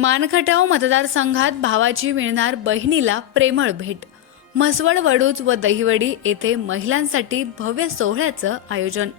मानखटाव मतदारसंघात भावाची मिळणार बहिणीला प्रेमळ भेट। म्हसवड, वडूज व दहिवडी येथे महिलांसाठी भव्य सोहळ्याचं आयोजन।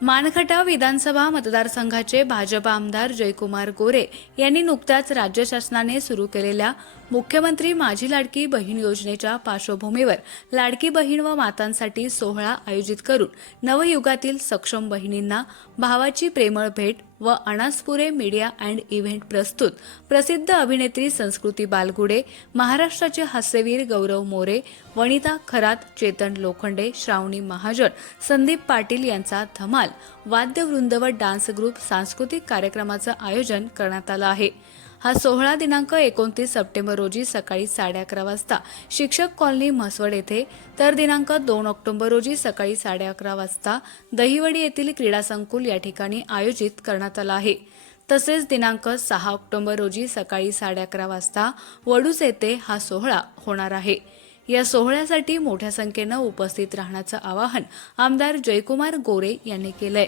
मानखटाव विधानसभा मतदारसंघाचे भाजप आमदार जयकुमार गोरे यांनी नुकत्याच राज्य शासनाने सुरू केलेल्या मुख्यमंत्री माझी लाडकी बहीण योजनेच्या पार्श्वभूमीवर लाडकी बहीण व मातांसाठी सोहळा आयोजित करून नवयुगातील सक्षम बहिणींना भावाची प्रेमळ भेट व अनासपुरे मीडिया अँड इव्हेंट प्रस्तुत प्रसिद्ध अभिनेत्री संस्कृती बालगुडे, महाराष्ट्राचे हास्यवीर गौरव मोरे, वनिता खरात, चेतन लोखंडे, श्रावणी महाजन, संदीप पाटील यांचा धमाल वाद्यवृंद व डान्स ग्रुप सांस्कृतिक कार्यक्रमाचं आयोजन करण्यात आलं आहे। हा सोहळा दिनांक 29 सप्टेंबर रोजी सकाळी 11:30 वाजता शिक्षक कॉलनी म्हसवड येथे, तर दिनांक 2 ऑक्टोबर रोजी सकाळी 11:30 वाजता दहिवडी येथील क्रीडा संकुल या ठिकाणी आयोजित करण्यात आला आहे। तसेच दिनांक 6 ऑक्टोबर रोजी सकाळी 11:30 वाजता वडूज येथे हा सोहळा होणार आहे। या सोहळ्यासाठी मोठ्या संख्येने उपस्थित राहण्याचं आवाहन आमदार जयकुमार गोरे यांनी केलंय।